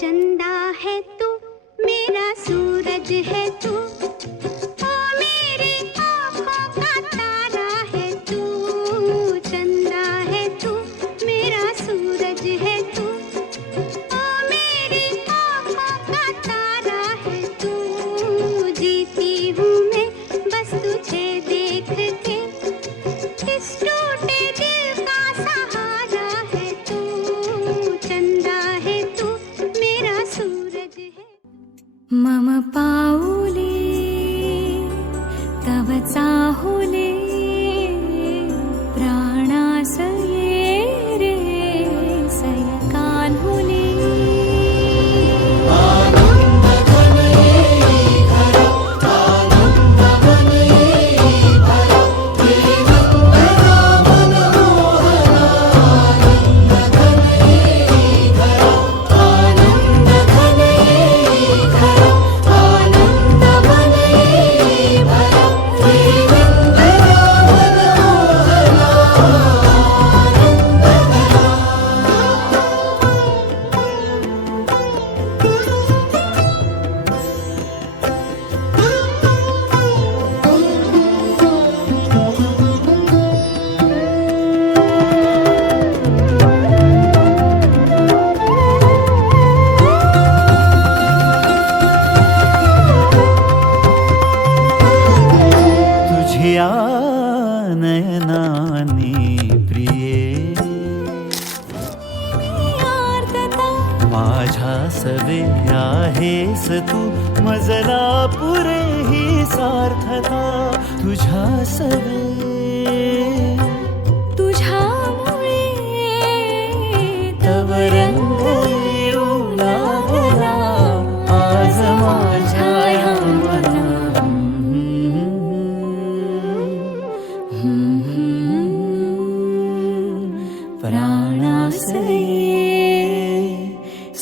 चंदा है तू मेरा सूरज है तू। मम पाऊले तव चाहुले सवे आहेस तू मजला पुरे ही सार्थता तुझा सवे।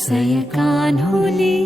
सयकान् होले